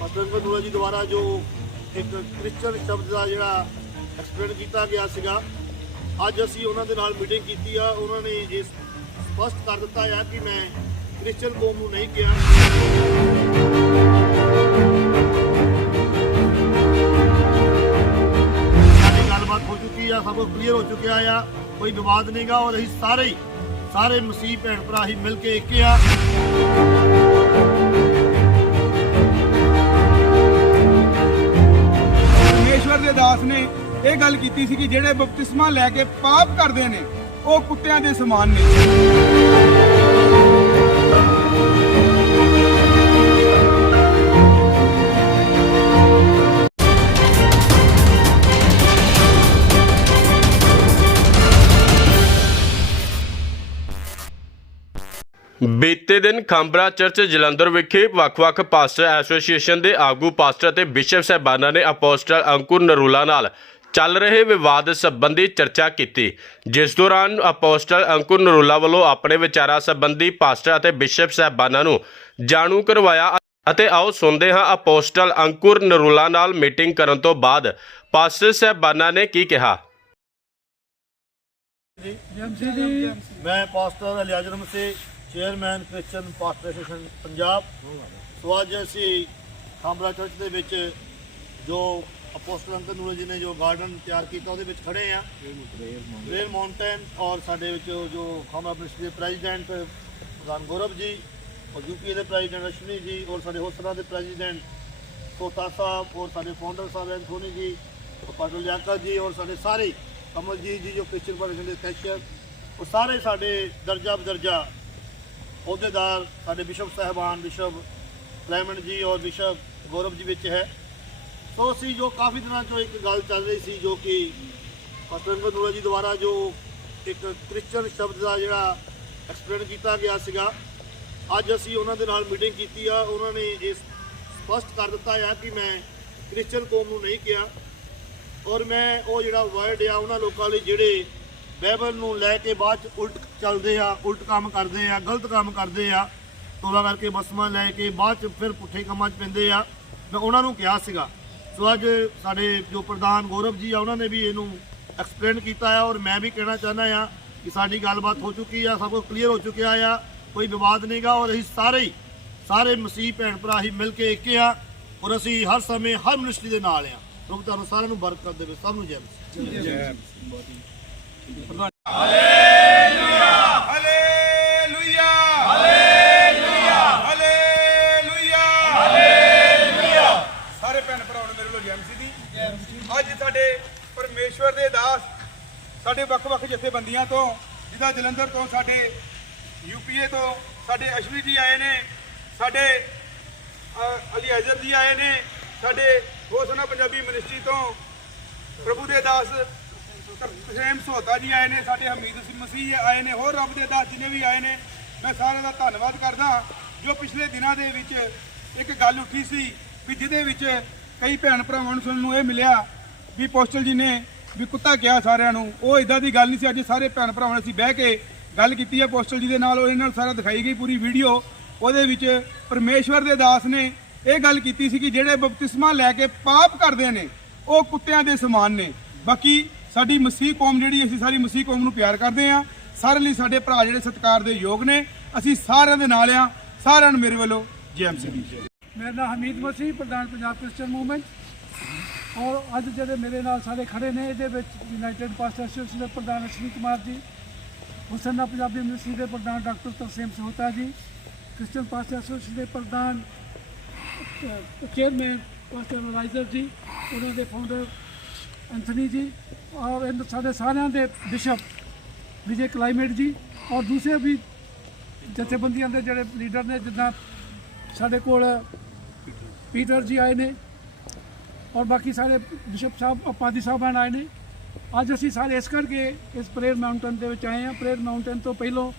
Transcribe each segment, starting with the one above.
ਮਸਟਰ ਨੂਰਾ ਜੀ ਦੁਆਰਾ ਜੋ ਇੱਕ ਕ੍ਰਿਸਚੀਅਨ ਸ਼ਬਦ ਦਾ ਜਿਹੜਾ ਐਕਸਪਲੇਨ ਕੀਤਾ ਗਿਆ ਸੀਗਾ, ਅੱਜ ਅਸੀਂ ਉਹਨਾਂ ਦੇ ਨਾਲ ਮੀਟਿੰਗ ਕੀਤੀ ਆ। ਉਹਨਾਂ ਨੇ ਇਹ ਸਪਸ਼ਟ ਕਰ ਦਿੱਤਾ ਆ ਕਿ ਮੈਂ ਕ੍ਰਿਸਚੀਅਨ ਕੌਮ ਨੂੰ ਨਹੀਂ ਕਿਹਾ। ਗੱਲਬਾਤ ਹੋ ਚੁੱਕੀ ਆ, ਸਭ ਕੁਝ ਕਲੀਅਰ ਹੋ ਚੁੱਕਿਆ ਆ। ਕੋਈ ਵਿਵਾਦ ਨਹੀਂਗਾ ਔਰ ਅਸੀਂ ਸਾਰੇ ਹੀ, ਸਾਰੇ ਮਸੀਹ ਭੈਣ ਭਰਾ ਹੀ ਮਿਲ ਕੇ ਇੱਕ ਆ। ਗੱਲ ਕੀਤੀ ਸੀ ਕਿ ਜਿਹੜੇ ਬਪਤਿਸਮਾ ਲੈ ਕੇ ਪਾਪ ਕਰਦੇ ਨੇ, ਉਹ ਕੁੱਤਿਆਂ ਦੇ ਸਮਾਨ ਨੇ। ਬੀਤੇ ਦਿਨ ਖਾਂਬਰਾ ਚਰਚ ਜਲੰਧਰ ਵਿਖੇ ਵੱਖ-ਵੱਖ ਪਾਸਟਰ ਐਸੋਸੀਏਸ਼ਨ ਦੇ ਆਗੂ ਪਾਸਟਰ ਅਤੇ ਬਿਸ਼ਪ ਸਾਹਿਬਾਨਾਂ ਨੇ ਅਪੋਸਟਲ ਅੰਕੁਰ ਨਰੂਲਾ ਨਾਲ ਚੱਲ ਰਹੇ ਵਿਵਾਦ ਸੰਬੰਧੀ ਚਰਚਾ ਕੀਤੀ, ਜਿਸ ਦੌਰਾਨ ਅਪੋਸਟਲ ਅੰਕੁਰ ਨਰੂਲਾ ਵੱਲੋਂ ਆਪਣੇ ਵਿਚਾਰਾਂ ਸੰਬੰਧੀ ਪਾਸਟਰ ਅਤੇ ਬਿਸ਼ਪ ਸਾਹਿਬਾਨਾਂ ਨੂੰ ਜਾਣੂ ਕਰਵਾਇਆ ਅਤੇ ਆਓ ਸੁਣਦੇ ਹਾਂ ਅਪੋਸਟਲ ਅੰਕੁਰ ਨਰੂਲਾ ਨਾਲ ਮੀਟਿੰਗ ਕਰਨ ਤੋਂ ਬਾਅਦ ਪਾਸਟਰ ਸਾਹਿਬਾਨਾਂ ਨੇ ਕੀ ਕਿਹਾ। ਮੈਂ pastor Eleazar Masse chairman Christian pastor association Punjab. So ਅੱਜ ਅਸੀਂ ਖਾਂਬਰਾ ਚਰਚ ਦੇ ਵਿੱਚ ਜੋ ਅਪੋਸਟਲ ਅੰਕਲ ਨੂਰ ਜੀ ਨੇ ਜੋ ਗਾਰਡਨ ਤਿਆਰ ਕੀਤਾ ਉਹਦੇ ਵਿੱਚ ਖੜੇ ਆ। ਰੇਲ ਮਾਊਂਟੇਨ ਔਰ ਸਾਡੇ ਵਿੱਚ ਜੋ ਖਾਂਬਰਾ ਮਿਨਿਸਟਰੀ ਦੇ ਪ੍ਰੈਜ਼ੀਡੈਂਟ ਪ੍ਰਧਾਨ ਗੌਰਵ ਜੀ ਔਰ ਯੂਪੀ ਦੇ ਪ੍ਰੈਜ਼ੀਡੈਂਟ ਅਸ਼ਵਨੀ ਜੀ ਔਰ ਸਾਡੇ ਹੋਸਟਲਾਂ ਦੇ ਪ੍ਰੈਜ਼ੀਡੈਂਟ ਤੋਤਾ ਸਾਹਿਬ ਔਰ ਸਾਡੇ ਫਾਊਂਡਰ ਸਾਹਿਬ ਐਂਥੋਨੀ ਜੀ ਪਾਟਲ ਲਿਆਕਤ ਜੀ ਔਰ ਸਾਡੇ ਸਾਰੇ ਕਮਲਜੀਤ ਜੀ ਜੋ ਕ੍ਰਿਸਚੀਅਨ ਫੈਡਰੇਸ਼ਨ ਦੇ ਕੈਸ਼ੀਅਰ ਉਹ ਸਾਰੇ ਸਾਡੇ ਦਰਜਾ ਬਦਰਜਾ ਅਹੁਦੇਦਾਰ ਸਾਡੇ ਬਿਸ਼ਪ ਸਾਹਿਬਾਨ ਬਿਸ਼ਪ ਕਲੈਮੈਂਟ ਜੀ ਔਰ ਬਿਸ਼ਪ ਗੌਰਵ ਜੀ ਵਿੱਚ ਹੈ। ਸੋ ਅਸੀਂ ਜੋ ਕਾਫੀ ਦਿਨਾਂ ਤੋਂ ਇੱਕ ਗੱਲ ਚੱਲ ਰਹੀ ਸੀ ਜੋ ਕਿ ਪਤਰੰਗ ਨੂਰਾ ਜੀ ਦੁਆਰਾ ਜੋ ਇੱਕ ਕ੍ਰਿਸਚੀਅਨ ਸ਼ਬਦ ਦਾ ਜਿਹੜਾ ਐਕਸਪਲੇਨ ਕੀਤਾ ਗਿਆ ਸੀਗਾ, ਅੱਜ ਅਸੀਂ ਉਹਨਾਂ ਦੇ ਨਾਲ ਮੀਟਿੰਗ ਕੀਤੀ ਆ। ਉਹਨਾਂ ਨੇ ਇਹ ਸਪਸ਼ਟ ਕਰ ਦਿੱਤਾ ਆ ਕਿ ਮੈਂ ਕ੍ਰਿਸਚੀਅਨ ਕੌਮ ਨੂੰ ਨਹੀਂ ਕਿਹਾ ਔਰ ਮੈਂ ਉਹ ਜਿਹੜਾ ਵਰਡ ਆ ਉਹਨਾਂ ਲੋਕਾਂ ਲਈ ਜਿਹੜੇ ਬਾਈਬਲ ਨੂੰ ਲੈ ਕੇ ਬਾਅਦ ਚ ਉਲਟ ਚੱਲਦੇ ਆ, ਉਲਟ ਕੰਮ ਕਰਦੇ ਆ, ਗਲਤ ਕੰਮ ਕਰਦੇ ਆ, ਤੋਲਾ ਕਰਕੇ ਬਸਮਾ ਲੈ ਕੇ ਬਾਅਦ ਚ ਫਿਰ ਪੁੱਠੇ ਕੰਮਾਂ 'ਚ ਪੈਂਦੇ ਆ, ਮੈਂ ਉਹਨਾਂ ਨੂੰ ਕਿਹਾ ਸੀਗਾ। ਸੋ ਅੱਜ ਸਾਡੇ ਜੋ ਪ੍ਰਧਾਨ ਗੌਰਵ ਜੀ ਆ ਉਹਨਾਂ ਨੇ ਵੀ ਇਹਨੂੰ ਐਕਸਪਲੇਨ ਕੀਤਾ ਆ ਔਰ ਮੈਂ ਵੀ ਕਹਿਣਾ ਚਾਹੁੰਦਾ ਆ ਕਿ ਸਾਡੀ ਗੱਲਬਾਤ ਹੋ ਚੁੱਕੀ ਆ ਸਭ ਕੁਝ ਕਲੀਅਰ ਹੋ ਚੁੱਕਿਆ ਆ ਕੋਈ ਵਿਵਾਦ ਨਹੀਂਗਾ ਔਰ ਅਸੀਂ ਸਾਰੇ ਹੀ ਸਾਰੇ ਮਸੀਹ ਭੈਣ ਭਰਾ ਹੀ ਮਿਲ ਕੇ ਇੱਕ ਆ ਔਰ ਅਸੀਂ ਹਰ ਸਮੇਂ ਹਰ ਮਿਨਿਸਟਰੀ ਦੇ ਨਾਲ ਆ। ਪ੍ਰਭੂ ਤੁਹਾਨੂੰ ਸਾਰਿਆਂ ਨੂੰ ਬਰਕਤ ਦੇਵੇ ਸਭ ਨੂੰ ਜੈ ਮਸੀਹ ਹਾਲੇਲੂਇਆ ਹਾਲੇਲੂਇਆ ਹਾਲੇਲੂਇਆ ਹਾਲੇਲੂਇਆ ਸਾਰੇ ਭੈਣ ਭਰਾਵਾਂ ਨੂੰ ਮੇਰੇ ਵੱਲੋਂ ਜੈ ਮਸੀਹ ਦੀ ਅੱਜ ਸਾਡੇ ਪਰਮੇਸ਼ਵਰ ਦੇ ਦਾਸ, ਸਾਡੇ ਵੱਖ-ਵੱਖ ਜਥੇਬੰਦੀਆਂ ਤੋਂ ਜਿਹਦਾ ਜਲੰਧਰ ਤੋਂ ਸਾਡੇ ਯੂਪੀਏ ਤੋਂ ਸਾਡੇ ਅਸ਼ਵਨੀ ਜੀ ਆਏ ਨੇ, ਸਾਡੇ ਅਲੀ ਅਜ਼ਰ ਜੀ ਆਏ ਨੇ, ਸਾਡੇ ਹੋਸਨਾ ਪੰਜਾਬੀ ਮਿਨਿਸਟਰੀ ਤੋਂ ਪ੍ਰਭੂ ਦੇ ਦਾਸ ਤਰਸੇਮ ਸੋਤਾ ਜੀ ਆਏ ਨੇ, ਸਾਡੇ ਹਮੀਦ ਸਿੰਘ ਮਸੀਹ ਆਏ ਨੇ, ਹੋਰ ਰੱਬ ਦੇ ਦਾਸ ਜਿਨੇ ਵੀ ਆਏ ਨੇ, ਮੈਂ ਸਾਰਿਆਂ ਦਾ ਧੰਨਵਾਦ ਕਰਦਾ ਜੋ ਪਿਛਲੇ ਦਿਨਾਂ ਦੇ ਵਿੱਚ ਇੱਕ ਗੱਲ ਉੱਠੀ ਸੀ, ਵੀ ਜਿਹਦੇ ਵਿੱਚ ਕਈ ਭੈਣ ਭਰਾਵਾਂ ਨੂੰ ਸੁਣਨ ਨੂੰ ਇਹ ਮਿਲਿਆ ਵੀ ਪੋਸਟਲ ਜੀ ਨੇ ਵੀ ਕੁੱਤਾ ਕਿਹਾ ਸਾਰਿਆਂ ਨੂੰ, ਉਹ ਇਦਾਂ ਦੀ ਗੱਲ ਨਹੀਂ ਸੀ, ਅੱਜ ਸਾਰੇ ਭੈਣ ਭਰਾਵਾਂ ਨੇ ਅਸੀਂ ਬਹਿ ਕੇ ਗੱਲ ਕੀਤੀ ਹੈ ਪੋਸਟਲ ਜੀ ਦੇ ਨਾਲ ਉਹਨਾਂ ਨਾਲ ਸਾਰਾ ਦਿਖਾਈ ਗਈ ਪੂਰੀ ਵੀਡੀਓ ਉਹਦੇ ਵਿੱਚ ਪਰਮੇਸ਼ਵਰ ਦੇ ਦਾਸ ਨੇ ਇਹ ਗੱਲ ਕੀਤੀ ਸੀ ਕਿ ਜਿਹੜੇ ਬਪਤਿਸਮਾ ਲੈ ਕੇ ਪਾਪ ਕਰਦੇ ਨੇ, ਉਹ ਕੁੱਤਿਆਂ ਦੇ ਸਮਾਨ ਨੇ। ਬਾਕੀ ਸਾਡੀ ਮਸੀਹ ਕੌਮ ਜਿਹੜੀ, ਅਸੀਂ ਸਾਰੀ ਮਸੀਹ ਕੌਮ ਨੂੰ ਪਿਆਰ ਕਰਦੇ ਆ ਸਾਰੇ ਲਈ ਸਾਡੇ ਭਰਾ ਜਿਹੜੇ ਸਤਿਕਾਰ ਦੇ ਯੋਗ ਨੇ, ਅਸੀਂ ਸਾਰਿਆਂ ਦੇ ਨਾਲ ਆ ਸਾਰਿਆਂ ਨੂੰ ਮੇਰੇ ਵੱਲੋਂ ਜੈ ਐਮ ਮਸੀਹ ਮੇਰਾ ਨਾਮ ਹਮੀਦ ਮਸੀਹ, ਪ੍ਰਧਾਨ ਪੰਜਾਬ ਕ੍ਰਿਸਚੀਅਨ ਮੂਵਮੈਂਟ। ਔਰ ਅੱਜ ਜਿਹੜੇ ਮੇਰੇ ਨਾਲ ਸਾਰੇ ਖੜੇ ਨੇ, ਇਹਦੇ ਵਿੱਚ ਯੂਨਾਈਟਿਡ ਪਾਸਟਰ ਐਸੋਸੀਏਸ਼ਨ ਦੇ ਪ੍ਰਧਾਨ ਅਸ਼ਵਨੀ ਕੁਮਾਰ ਜੀ, ਹੁਸਨਾ ਪੰਜਾਬੀ ਯੂਨੀਵਰਸਿਟੀ ਦੇ ਪ੍ਰਧਾਨ ਡਾਕਟਰ ਤਰਸੇਮ ਸਹੋਤਾ ਜੀ ਕ੍ਰਿਸਚੀਅਨ ਪਾਸਟਰ ਐਸੋਸੀਏਸ਼ਨ ਦੇ ਪ੍ਰਧਾਨ ਚੇਅਰਮੈਨ ਪਾਸਟਰ ਅਲਾਈਜ਼ਰ ਜੀ, ਉਹਨਾਂ ਦੇ ਫਾਊਂਡਰ ਐਂਥਨੀ ਜੀ, ਔਰ ਇਹਨਾਂ ਸਾਡੇ ਸਾਰਿਆਂ ਦੇ ਬਿਸ਼ਪ ਵਿਜੇ ਕਲਾਈਮੇਟ ਜੀ, ਔਰ ਦੂਸਰੇ ਵੀ ਜਥੇਬੰਦੀਆਂ ਦੇ ਜਿਹੜੇ ਲੀਡਰ ਨੇ, ਜਿੱਦਾਂ ਸਾਡੇ ਕੋਲ ਪੀਟਰ ਜੀ ਆਏ ਨੇ ਔਰ ਬਾਕੀ ਸਾਰੇ ਬਿਸ਼ਪ ਸਾਹਿਬ ਪਾਦੀ ਸਾਹਿਬਾਨ ਆਏ ਨੇ ਅੱਜ ਅਸੀਂ ਸਾਰੇ ਇਸ ਕਰਕੇ ਇਸ ਪ੍ਰੇਅਰ ਮਾਊਂਟਨ ਦੇ ਵਿੱਚ ਆਏ ਹਾਂ ਪ੍ਰੇਅਰ ਮਾਊਂਟਨ ਤੋਂ ਪਹਿਲਾਂ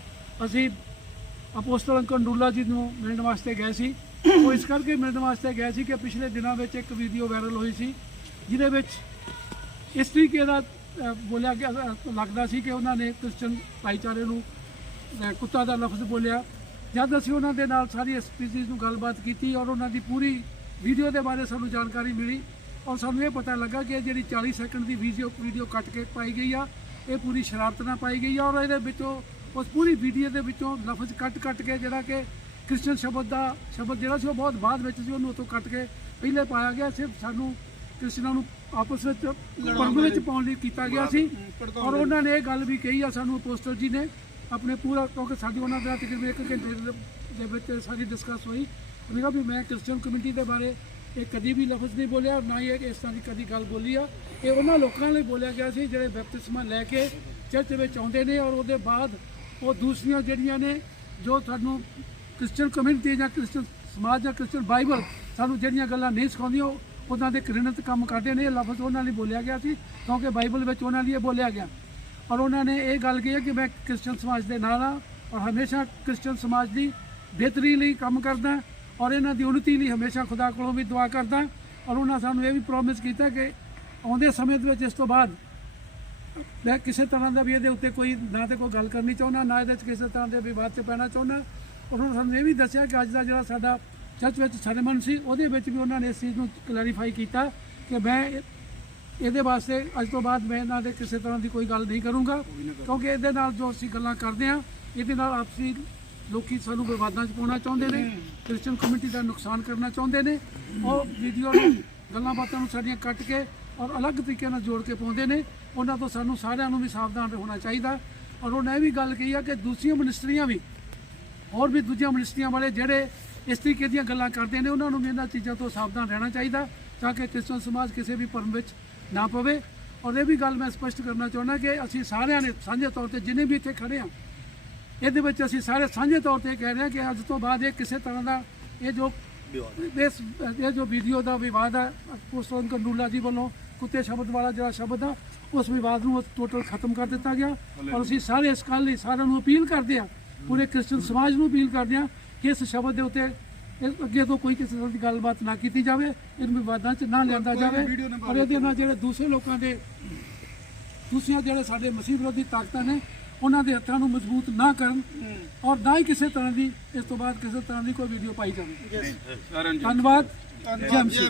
ਅਸੀਂ ਅਪੋਸਟਲ ਅੰਕਲ ਡੁੱਲਾ ਜੀ ਨੂੰ ਮਿਲਣ ਵਾਸਤੇ ਗਏ ਸੀ ਉਹ ਇਸ ਕਰਕੇ ਮਿਲਣ ਵਾਸਤੇ ਗਏ ਸੀ ਕਿ ਪਿਛਲੇ ਦਿਨਾਂ ਵਿੱਚ ਇੱਕ ਵੀਡੀਓ ਵਾਇਰਲ ਹੋਈ ਸੀ ਜਿਹਦੇ ਵਿੱਚ ਇਸ ਤਰੀਕੇ ਦਾ ਬੋਲਿਆ ਗਿਆ ਲੱਗਦਾ ਸੀ ਕਿ ਉਹਨਾਂ ਨੇ ਕ੍ਰਿਸਚਨ ਭਾਈਚਾਰੇ ਨੂੰ ਕੁੱਤਾ ਦਾ ਲਫ਼ਜ਼ ਬੋਲਿਆ ਜਦ ਅਸੀਂ ਉਹਨਾਂ ਦੇ ਨਾਲ ਸਾਰੀ ਸਪੀਸੀਜ਼ ਨੂੰ ਗੱਲਬਾਤ ਕੀਤੀ ਔਰ ਉਹਨਾਂ ਦੀ ਪੂਰੀ ਵੀਡੀਓ ਦੇ ਬਾਰੇ ਸਾਨੂੰ ਜਾਣਕਾਰੀ ਮਿਲੀ ਔਰ ਸਾਨੂੰ ਇਹ ਪਤਾ ਲੱਗਾ ਕਿ ਇਹ ਜਿਹੜੀ 40 ਸੈਕਿੰਡ ਦੀ ਵੀਡੀਓ ਵੀਡੀਓ ਕੱਟ ਕੇ ਪਾਈ ਗਈ ਆ ਇਹ ਪੂਰੀ ਸ਼ਰਾਰਤ ਨਾਲ ਪਾਈ ਗਈ ਆ ਔਰ ਇਹਦੇ ਵਿੱਚੋਂ ਉਸ ਪੂਰੀ ਵੀਡੀਓ ਦੇ ਵਿੱਚੋਂ ਲਫ਼ਜ਼ ਕੱਟ ਕੱਟ ਕੇ ਜਿਹੜਾ ਕਿ ਕ੍ਰਿਸਚਨ ਸ਼ਬਦ ਦਾ ਸ਼ਬਦ ਜਿਹੜਾ ਸੀ ਉਹ ਬਹੁਤ ਬਾਅਦ ਵਿੱਚ ਸੀ ਉਹਨੂੰ ਉਤੋਂ ਕੱਟ ਕੇ ਪਹਿਲੇ ਪਾਇਆ ਗਿਆ ਸਿਰਫ ਸਾਨੂੰ ਕ੍ਰਿਸਚਨਾਂ ਨੂੰ ਆਪਸ ਵਿੱਚ ਪੰਗ ਵਿੱਚ ਪਾਉਣ ਲਈ ਕੀਤਾ ਗਿਆ ਸੀ ਔਰ ਉਹਨਾਂ ਨੇ ਇਹ ਗੱਲ ਵੀ ਕਹੀ ਆ ਸਾਨੂੰ ਅਪੋਸਟਲ ਜੀ ਨੇ ਆਪਣੇ ਪੂਰਾ ਕਿਉਂਕਿ ਸਾਡੀ ਉਹਨਾਂ ਦਾ ਤਕਰੀਬਨ ਇੱਕ ਘੰਟੇ ਦੇ- ਵਿੱਚ ਸਾਰੀ ਡਿਸਕਸ ਹੋਈ। ਉਹਨੇ ਵੀ ਮੈਂ ਕ੍ਰਿਸਚੀਅਨ ਕਮਿਊਨਿਟੀ ਦੇ ਬਾਰੇ ਇਹ ਕਦੀ ਵੀ ਲਫ਼ਜ਼ ਨਹੀਂ ਬੋਲਿਆ ਔਰ ਨਾ ਹੀ ਇਹ ਇਸ ਤਰ੍ਹਾਂ ਦੀ ਕਦੀ ਗੱਲ ਬੋਲੀ ਆ। ਇਹ ਉਹਨਾਂ ਲੋਕਾਂ ਲਈ ਬੋਲਿਆ ਗਿਆ ਸੀ ਜਿਹੜੇ ਬੈਪਤਿਸਮਾ ਲੈ ਕੇ ਚਰਚ ਵਿੱਚ ਆਉਂਦੇ ਨੇ ਔਰ ਉਹਦੇ ਬਾਅਦ ਉਹ ਦੂਸਰੀਆਂ ਜਿਹੜੀਆਂ ਨੇ ਜੋ ਸਾਨੂੰ ਕ੍ਰਿਸਚੀਅਨ ਕਮਿਊਨਿਟੀ ਜਾਂ ਕ੍ਰਿਸਚੀਅਨ ਸਮਾਜ ਜਾਂ ਕ੍ਰਿਸਚੀਅਨ ਬਾਈਬਲ ਸਾਨੂੰ ਜਿਹੜੀਆਂ ਗੱਲਾਂ ਨਹੀਂ ਸਿਖਾਉਂਦੀਆਂ, ਉਹ ਉਹਨਾਂ ਦੇ ਘ੍ਰਿਣਤ ਕੰਮ ਕਰਦੇ ਨੇ। ਇਹ ਲਫ਼ਜ਼ ਉਹਨਾਂ ਲਈ ਬੋਲਿਆ ਗਿਆ ਸੀ, ਕਿਉਂਕਿ ਬਾਈਬਲ ਵਿੱਚ ਉਹਨਾਂ ਲਈ ਇਹ ਬੋਲਿਆ ਗਿਆ। ਔਰ ਉਹਨਾਂ ਨੇ ਇਹ ਗੱਲ ਕਹੀ ਹੈ ਕਿ ਮੈਂ ਕ੍ਰਿਸਚੀਅਨ ਸਮਾਜ ਦੇ ਨਾਲ ਹਾਂ ਔਰ ਹਮੇਸ਼ਾ ਕ੍ਰਿਸਚੀਅਨ ਸਮਾਜ ਦੀ ਬਿਹਤਰੀ ਲਈ ਕੰਮ ਕਰਦਾ। ਔਰ ਇਹਨਾਂ ਦੀ ਉન્નਤੀ ਲਈ ਹਮੇਸ਼ਾ ਖੁਦਾ ਕੋਲੋਂ ਵੀ ਦੁਆ ਕਰਦਾ ਔਰ ਉਹਨਾਂ ਸਾਨੂੰ ਇਹ ਵੀ ਪ੍ਰੋਮਿਸ ਕੀਤਾ ਕਿ ਆਉਂਦੇ ਸਮੇਂ ਦੇ ਵਿੱਚ ਇਸ ਤੋਂ ਬਾਅਦ ਮੈਂ ਕਿਸੇ ਤਰ੍ਹਾਂ ਦਾ ਵੀ ਇਹਦੇ ਉੱਤੇ ਕੋਈ ਨਾ ਤੇ ਕੋਈ ਗੱਲ ਕਰਨੀ ਚਾਹੁੰਦਾ, ਨਾ ਇਹਦੇ 'ਚ ਕਿਸੇ ਤਰ੍ਹਾਂ ਦੇ ਵਿਵਾਦ 'ਚ ਪੈਣਾ ਚਾਹੁੰਦਾ। ਔਰ ਉਹਨਾਂ ਸਾਨੂੰ ਇਹ ਵੀ ਦੱਸਿਆ ਕਿ ਅੱਜ ਦਾ ਜਿਹੜਾ ਸਾਡਾ ਚਰਚ ਵਿੱਚ ਸਰਮਨ ਸੀ, ਉਹਦੇ ਵਿੱਚ ਵੀ ਉਹਨਾਂ ਨੇ ਇਸ ਚੀਜ਼ ਨੂੰ ਕਲੈਰੀਫਾਈ ਕੀਤਾ ਕਿ ਮੈਂ ਇਹ- ਇਹਦੇ ਵਾਸਤੇ ਅੱਜ ਤੋਂ ਬਾਅਦ ਮੈਂ ਇਹਨਾਂ ਦੇ ਕਿਸੇ ਤਰ੍ਹਾਂ ਦੀ ਕੋਈ ਗੱਲ ਨਹੀਂ ਕਰੂੰਗਾ, ਕਿਉਂਕਿ ਇਹਦੇ ਨਾਲ ਜੋ ਅਸੀਂ ਗੱਲਾਂ ਕਰਦੇ ਹਾਂ, ਇਹਦੇ ਨਾਲ ਆਪਸੀ ਲੋਕੀ ਸਾਨੂੰ ਵਿਵਾਦਾਂ 'ਚ ਪਾਉਣਾ ਚਾਹੁੰਦੇ ਨੇ ਕ੍ਰਿਸਚੀਅਨ ਕਮਿਊਨਿਟੀ ਦਾ ਨੁਕਸਾਨ ਕਰਨਾ ਚਾਹੁੰਦੇ ਨੇ ਉਹ ਵੀਡੀਓ ਨੂੰ ਗੱਲਾਂ ਬਾਤਾਂ ਨੂੰ ਸਾਡੀਆਂ ਕੱਟ ਕੇ ਔਰ ਅਲੱਗ ਤਰੀਕੇ ਨਾਲ ਜੋੜ ਕੇ ਪਾਉਂਦੇ ਨੇ ਉਹਨਾਂ ਤੋਂ ਸਾਨੂੰ ਸਾਰਿਆਂ ਨੂੰ ਵੀ ਸਾਵਧਾਨ ਰਹਿਣਾ ਚਾਹੀਦਾ। ਔਰ ਉਹਨੇ ਇਹ ਵੀ ਗੱਲ ਕਹੀ ਆ ਕਿ ਦੂਸਰੀਆਂ ਮਿਨਿਸਟਰੀਆਂ ਵੀ ਹੋਰ ਵੀ ਦੂਜੀਆਂ ਮਿਨਿਸਟਰੀਆਂ ਵਾਲੇ ਜਿਹੜੇ ਇਸ ਤਰੀਕੇ ਦੀਆਂ ਗੱਲਾਂ ਕਰਦੇ ਨੇ ਉਹਨਾਂ ਨੂੰ ਵੀ ਇਹਨਾਂ ਚੀਜ਼ਾਂ ਤੋਂ ਸਾਵਧਾਨ ਰਹਿਣਾ ਚਾਹੀਦਾ ਤਾਂ ਕਿ ਕ੍ਰਿਸਚਨ ਸਮਾਜ ਕਿਸੇ ਵੀ ਭਰਮ ਵਿੱਚ ਨਾ ਪਵੇ। ਔਰ ਇਹ ਵੀ ਗੱਲ ਮੈਂ ਸਪਸ਼ਟ ਕਰਨਾ ਚਾਹੁੰਦਾ ਕਿ ਅਸੀਂ ਸਾਰਿਆਂ ਨੇ ਸਾਂਝੇ ਤੌਰ ਤੇ ਜਿੰਨੇ ਵੀ ਇੱਥੇ ਖੜੇ ਹਾਂ ਇਹਦੇ ਵਿੱਚ ਅਸੀਂ ਸਾਰੇ ਸਾਂਝੇ ਤੌਰ ਤੇ ਕਹਿ ਰਹੇ ਹਾਂ ਕਿ ਅੱਜ ਤੋਂ ਬਾਅਦ ਇਹ ਕਿਸੇ ਤਰ੍ਹਾਂ ਦਾ ਇਹ ਜੋ ਇਸ ਇਹ ਜੋ ਵੀਡੀਓ ਦਾ ਵਿਵਾਦ ਹੈ ਪੁਸਤਨ ਕੰਡੂਲਾ ਜੀ ਵੱਲੋਂ ਕੁੱਤੇ ਸ਼ਬਦ ਵਾਲਾ ਜਿਹੜਾ ਸ਼ਬਦ ਆ ਉਸ ਵਿਵਾਦ ਨੂੰ ਟੋਟਲ ਖਤਮ ਕਰ ਦਿੱਤਾ ਗਿਆ। ਔਰ ਅਸੀਂ ਸਾਰੇ ਇਸ ਗੱਲ ਲਈ ਸਾਰਿਆਂ ਨੂੰ ਅਪੀਲ ਕਰਦੇ ਹਾਂ ਪੂਰੇ ਕ੍ਰਿਸਚਨ ਸਮਾਜ ਨੂੰ ਅਪੀਲ ਕਰਦੇ ਹਾਂ ਕਿ ਇਸ ਸ਼ਬਦ ਦੇ ਉੱਤੇ ਅੱਗੇ ਤੋਂ ਕੋਈ ਕਿਸੇ ਤਰ੍ਹਾਂ ਦੀ ਗੱਲਬਾਤ ਨਾ ਕੀਤੀ ਜਾਵੇ ਇਹਨਾਂ ਵਿਵਾਦਾਂ 'ਚ ਨਾ ਲਿਆਂਦਾ ਜਾਵੇ। ਔਰ ਇਹਦੇ ਨਾਲ ਜਿਹੜੇ ਦੂਸਰੇ ਲੋਕਾਂ ਦੇ ਦੂਸਰੀਆਂ ਜਿਹੜੇ ਸਾਡੇ ਮਸੀਹ ਵਿਰੋਧੀ ਤਾਕਤਾਂ ਨੇ ਉਹਨਾਂ ਦੇ ਹੱਥਾਂ ਨੂੰ ਮਜ਼ਬੂਤ ਨਾ ਕਰਨ ਔਰ ਨਾ ਹੀ ਕਿਸੇ ਤਰ੍ਹਾਂ ਦੀ ਇਸ ਤੋਂ ਬਾਅਦ ਕਿਸੇ ਤਰ੍ਹਾਂ ਦੀ ਕੋਈ ਵੀਡੀਓ ਪਾਈ ਜਾਵੇ। ਧੰਨਵਾਦ। ਜੈ ਮਸੀਹ